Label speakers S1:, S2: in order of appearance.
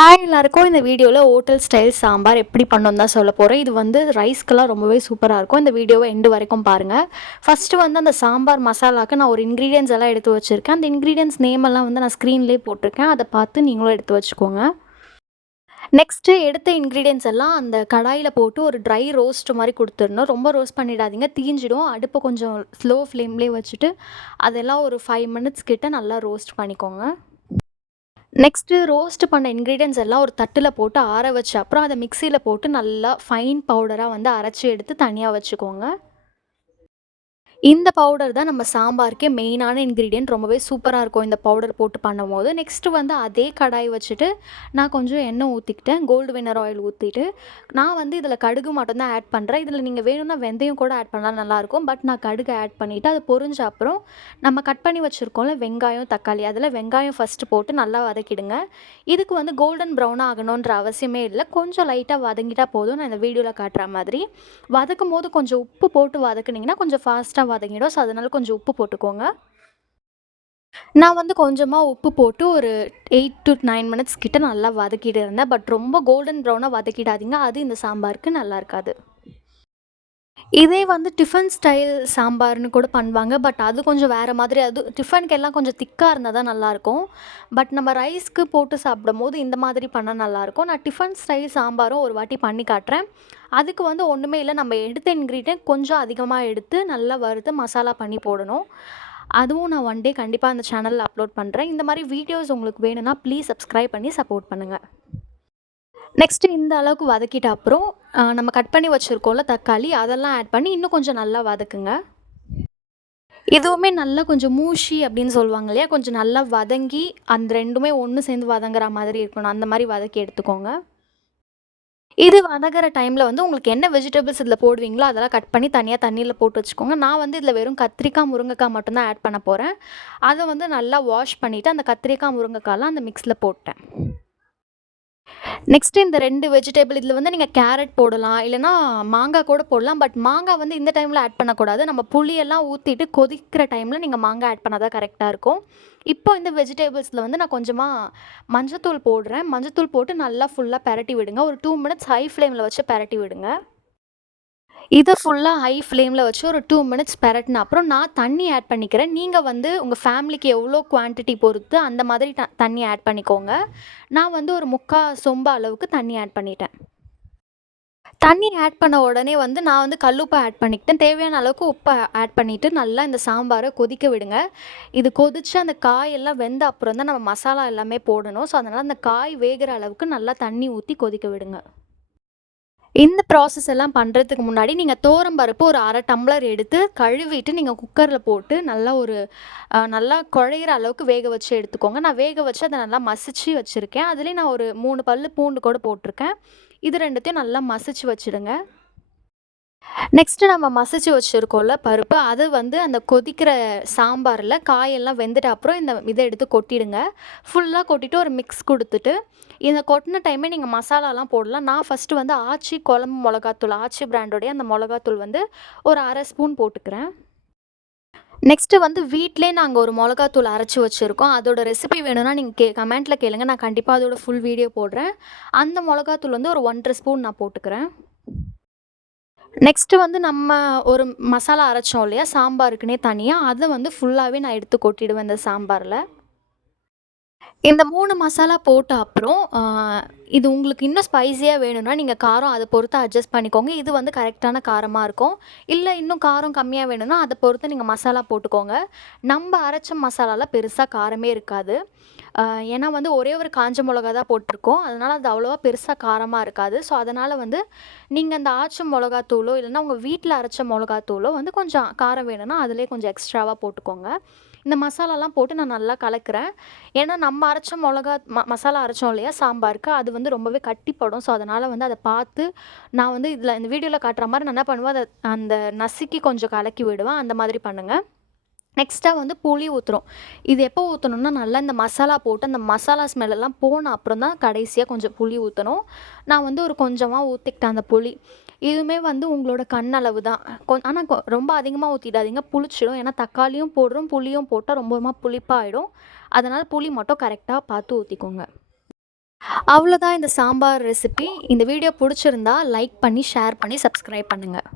S1: Hi எல்லாருக்கும் இந்த வீடியோவில் ஹோட்டல் ஸ்டைல் சாம்பார் எப்படி பண்ணணும் தான் சொல்ல போகிறேன் இது வந்து ரைஸ்க்கெல்லாம் ரொம்பவே சூப்பராக இருக்கும். இந்த வீடியோவை எண்டு வரைக்கும் பாருங்கள் ஃபஸ்ட்டு வந்து அந்த சாம்பார் மசாலாவுக்கு நான் ஒரு இன்க்ரீடியன்ஸ் எல்லாம் எடுத்து வச்சுருக்கேன். அந்த இன்க்ரீடியன்ஸ் நேம் எல்லாம் வந்து நான் ஸ்க்ரீன்லேயே போட்டிருக்கேன். அதை பார்த்து நீங்களும் எடுத்து வச்சுக்கோங்க. நெக்ஸ்ட்டு எடுத்த இன்க்ரீடியன்ஸ் எல்லாம் அந்த கடாயில் போட்டு ஒரு ட்ரை ரோஸ்ட் மாதிரி கொடுத்துடணும். ரொம்ப ரோஸ்ட் பண்ணிடாதீங்க. தீஞ்சிடும். அடுப்பை கொஞ்சம் ஸ்லோ ஃப்ளேம்லேயே வச்சுட்டு அதெல்லாம் ஒரு ஃபைவ் மினிட்ஸ் கிட்ட நல்லா ரோஸ்ட் பண்ணிக்கோங்க. நெக்ஸ்ட்டு ரோஸ்ட் பண்ண இன்க்ரீடியன்ஸ் எல்லாம் ஒரு தட்டில் போட்டு ஆற வச்சு அப்புறம் அதை மிக்சியில் போட்டு நல்லா ஃபைன் பவுடராக வந்து அரைச்சி எடுத்து தனியாக வச்சுக்கோங்க. இந்த பவுடர் தான் நம்ம சாம்பாருக்கே மெயினான இன்க்ரீடியன்ட் ரொம்பவே சூப்பராக இருக்கும் இந்த பவுடர் போட்டு பண்ணும்போது. நெக்ஸ்ட்டு வந்து அதே கடாய் வச்சுட்டு நான் கொஞ்சம் எண்ணெய் ஊற்றிக்கிட்டேன் கோல்டு வினர் ஆயில் ஊற்றிட்டு நான் வந்து இதில் கடுகு மட்டும்தான் ஆட் பண்ணுறேன் இதில் நீங்கள் வேணும்னா வெந்தயம் கூட ஆட் பண்ணால் நல்லாயிருக்கும் பட் நான் கடுகு ஆட் பண்ணிவிட்டு அது பொறிஞ்ச அப்புறம் நம்ம கட் பண்ணி வச்சுருக்கோம்ல வெங்காயம் தக்காளி அதில் வெங்காயம் ஃபஸ்ட்டு போட்டு நல்லா வதக்கிடுங்க. இதுக்கு வந்து கோல்டன் ப்ரௌன் ஆகணுன்ற அவசியமே இல்லை. கொஞ்சம் லைட்டாக வதங்கிட்டால் போதும். நான் இந்த வீடியோவில் காட்டுற மாதிரி. வதக்கும் போது கொஞ்சம் உப்பு போட்டு வதக்குனிங்கன்னா கொஞ்சம் ஃபாஸ்ட்டாக வதங்கிடும் ஸோ அதனால் கொஞ்சம் உப்பு போட்டுக்கோங்க. நான் வந்து கொஞ்சமாக உப்பு போட்டு ஒரு எயிட் டு நைன் மினிட்ஸ் கிட்ட நல்லா வதக்கிட்டு இருந்தேன். பட் ரொம்ப கோல்டன் ப்ரௌனாக வதக்கிடாதீங்க. அது இந்த சாம்பாருக்கு நல்லா இருக்காது. இதே வந்து டிஃபன் ஸ்டைல் சாம்பார்னு கூட பண்ணுவாங்க. பட் அது கொஞ்சம் வேறு மாதிரி. அது டிஃபனுக்கு எல்லாம் கொஞ்சம் திக்காக இருந்தால் தான் நல்லாயிருக்கும் பட் நம்ம ரைஸ்க்கு போட்டு சாப்பிடும் போது இந்த மாதிரி பண்ணால் நல்லாயிருக்கும் நான் டிஃபன் ஸ்டைல் சாம்பாரும் ஒரு வாட்டி பண்ணி காட்டுறேன். அதுக்கு வந்து ஒன்றுமே இல்லை. நம்ம எடுத்த இன்க்ரீடியன்ட் கொஞ்சம் அதிகமாக எடுத்து நல்லா வறுத்து மசாலா பண்ணி போடணும். அதுவும் நான் ஒன் டே கண்டிப்பாக அந்த சேனலில் அப்லோட் பண்ணுறேன் இந்த மாதிரி வீடியோஸ் உங்களுக்கு வேணும்னா ப்ளீஸ் சப்ஸ்கிரைப் பண்ணி சப்போர்ட் பண்ணுங்கள் நெக்ஸ்ட்டு இந்த அளவுக்கு வதக்கிட்ட அப்புறம் நம்ம கட் பண்ணி வச்சுருக்கோம்ல தக்காளி அதெல்லாம் ஆட் பண்ணி இன்னும் கொஞ்சம் நல்லா வதக்குங்க. இதுவுமே நல்லா கொஞ்சம் மூஷி அப்படின்னு சொல்லுவாங்க இல்லையா? கொஞ்சம் நல்லா வதங்கி அந்த ரெண்டுமே ஒன்று சேர்ந்து வதங்குற மாதிரி இருக்கணும். அந்த மாதிரி வதக்கி எடுத்துக்கோங்க. இது வதங்குற டைமில் வந்து உங்களுக்கு என்ன வெஜிடபிள்ஸ் இதில் போடுவீங்களோ அதெல்லாம் கட் பண்ணி தனியாக தண்ணியில் போட்டு வச்சுக்கோங்க. நான் வந்து இதில் வெறும் கத்திரிக்காய் முருங்கைக்காய் மட்டும்தான் ஆட் பண்ண போகிறேன் அதை வந்து நல்லா வாஷ் பண்ணிவிட்டு அந்த கத்திரிக்காய் முருங்கைக்காய்லாம் அந்த மிக்ஸில் போட்டேன். நெக்ஸ்ட்டு இந்த ரெண்டு வெஜிடபிள் இதில் வந்து நீங்கள் கேரட் போடலாம் இல்லைனா மாங்காய் கூட போடலாம். பட் மாங்காய் வந்து இந்த டைமில் ஆட் பண்ணக்கூடாது. நம்ம புளியெல்லாம் ஊற்றிட்டு கொதிக்கிற டைமில் நீங்கள் மாங்காய் ஆட் பண்ணால் தான் கரெக்டாக இருக்கும். இப்போ இந்த வெஜிடபிள்ஸில் வந்து நான் கொஞ்சமாக மஞ்சத்தூள் போடுறேன். மஞ்சத்தூள் போட்டு நல்லா ஃபுல்லாக பரட்டி விடுங்க. ஒரு டூ மினிட்ஸ் ஹை ஃப்ளேமில் வச்சு பரட்டி விடுங்க. இதை ஃபுல்லாக ஹை ஃப்ளேமில் வச்சு ஒரு டூ மினிட்ஸ் பெரட்டின அப்புறம் நான் தண்ணி ஆட் பண்ணிக்கிறேன். நீங்கள் வந்து உங்கள் ஃபேமிலிக்கு எவ்வளோ குவான்டிட்டி பொறுத்து அந்த மாதிரி த தண்ணி ஆட் பண்ணிக்கோங்க. நான் வந்து ஒரு முக்கால் சொம்பு அளவுக்கு தண்ணி ஆட் பண்ணிட்டேன். தண்ணி ஆட் பண்ண உடனே வந்து நான் வந்து கல்லுப்பை ஆட் பண்ணிக்கிட்டேன். தேவையான அளவுக்கு உப்பை ஆட் பண்ணிவிட்டு நல்லா இந்த சாம்பாரை கொதிக்க விடுங்க. இது கொதித்து அந்த காயெல்லாம் வெந்த அப்புறம் தான் நம்ம மசாலா எல்லாமே போடணும். ஸோ அதனால் அந்த காய் வேகிற அளவுக்கு நல்லா தண்ணி ஊற்றி கொதிக்க விடுங்க. இந்த ப்ராசஸ் எல்லாம் பண்ணுறதுக்கு முன்னாடி நீங்கள் தோரம் பருப்பு ஒரு அரை டம்ளர் எடுத்து கழுவிட்டு நீங்கள் குக்கரில் போட்டு நல்லா ஒரு நல்லா குழையிற அளவுக்கு வேக வச்சு எடுத்துக்கோங்க. நான் வேக வச்சு அதை நல்லா மசிச்சு வச்சுருக்கேன். அதுலேயும் நான் ஒரு மூணு பல் பூண்டு கூட போட்டிருக்கேன். இது ரெண்டுத்தையும் நல்லா மசிச்சு வச்சுடுங்க. நெக்ஸ்ட்டு நம்ம மசிச்சு வச்சுருக்கோம்ல பருப்பு அது வந்து அந்த கொதிக்கிற சாம்பாரில் காயெல்லாம் வெந்துட்டு அப்புறம் இந்த இதை எடுத்து கொட்டிடுங்க. ஃபுல்லாக கொட்டிட்டு ஒரு மிக்ஸ் கொடுத்துட்டு இந்த கொட்டின டைமே நீங்கள் மசாலாலாம் போடலாம். நான் ஃபஸ்ட்டு வந்து ஆச்சி குழம்பு மிளகாத்தூள் ஆச்சி பிராண்டோடைய அந்த மிளகாத்தூள் வந்து ஒரு அரை ஸ்பூன் போட்டுக்கிறேன். நெக்ஸ்ட்டு வந்து வீட்டிலே நாங்கள் ஒரு மிளகாத்தூள் அரைச்சி வச்சுருக்கோம். அதோட ரெசிபி வேணும்னா நீங்கள் கே கமெண்ட்டில் கேளுங்க. நான் கண்டிப்பாக அதோட ஃபுல் வீடியோ போடுறேன். அந்த மிளகாத்தூள் வந்து ஒரு ஒன்றரை ஸ்பூன் நான் போட்டுக்கிறேன். நெக்ஸ்ட்டு வந்து நம்ம ஒரு மசாலா அரைச்சோம் இல்லையா? சாம்பாருக்குனே தனியாக அதை வந்து ஃபுல்லாகவே நான் எடுத்து கொட்டிடுவேன் இந்த சாம்பாரில். இந்த மூணு மசாலா போட்ட அப்புறம் இது உங்களுக்கு இன்னும் ஸ்பைஸியாக வேணும்னா நீங்கள் காரம் அதை பொறுத்து அட்ஜஸ்ட் பண்ணிக்கோங்க. இது வந்து கரெக்டான காரமாக இருக்கும். இல்லை இன்னும் காரம் கம்மியாக வேணும்னா அதை பொறுத்து நீங்கள் மசாலா போட்டுக்கோங்க. நம்ம அரைச்ச மசாலாவில் பெருசாக காரமே இருக்காது. ஏன்னா வந்து ஒரே ஒரு காஞ்ச மிளகா தான் போட்டிருக்கோம். அதனால் அது அவ்வளோவா பெருசாக காரமாக இருக்காது. ஸோ அதனால் வந்து நீங்கள் அந்த ஆச்ச மிளகாத்தூளோ இல்லைன்னா உங்கள் வீட்டில் அரைச்ச மிளகாத்தூளோ வந்து கொஞ்சம் காரம் வேணும்னா அதிலே கொஞ்சம் எக்ஸ்ட்ராவாக போட்டுக்கோங்க. இந்த மசாலாலாம் போட்டு நான் நல்லா கலக்கிறேன். ஏன்னா நம்ம அரைச்ச மிளகா ம மசாலா அரைச்சோம் இல்லையா சாம்பாருக்கு அது வந்து ரொம்பவே கட்டிப்படும். ஸோ அதனால் வந்து அதை பார்த்து நான் வந்து இதில் இந்த வீடியோவில் காட்டுற மாதிரி நான் என்ன பண்ணுவேன் அதை அந்த நசுக்கி கொஞ்சம் கலக்கி விடுவேன். அந்த மாதிரி பண்ணுங்கள் நெக்ஸ்ட்டாக வந்து புளி ஊற்றுறோம் இது எப்போ ஊற்றணும்னா நல்லா இந்த மசாலா போட்டு அந்த மசாலா ஸ்மெல்லாம் போன அப்புறம் தான் கடைசியாக கொஞ்சம் புளி ஊற்றணும் நான் வந்து ஒரு கொஞ்சமாக ஊற்றிக்கிட்டேன் அந்த புளி. இதுவுமே வந்து உங்களோட கண் அளவு தான் கொ ஆனால் கொ ரொம்ப அதிகமாக ஊற்றிடாதீங்க புளிச்சிடும். ஏன்னா தக்காளியும் போடுறோம் புளியும் போட்டால் ரொம்ப புளிப்பாயிடும். அதனால் புளி மட்டும் கரெக்டாக பார்த்து ஊற்றிக்கோங்க அவ்வளோதான் இந்த சாம்பார் ரெசிபி இந்த வீடியோ பிடிச்சிருந்தா லைக் பண்ணி ஷேர் பண்ணி சப்ஸ்கிரைப் பண்ணுங்கள்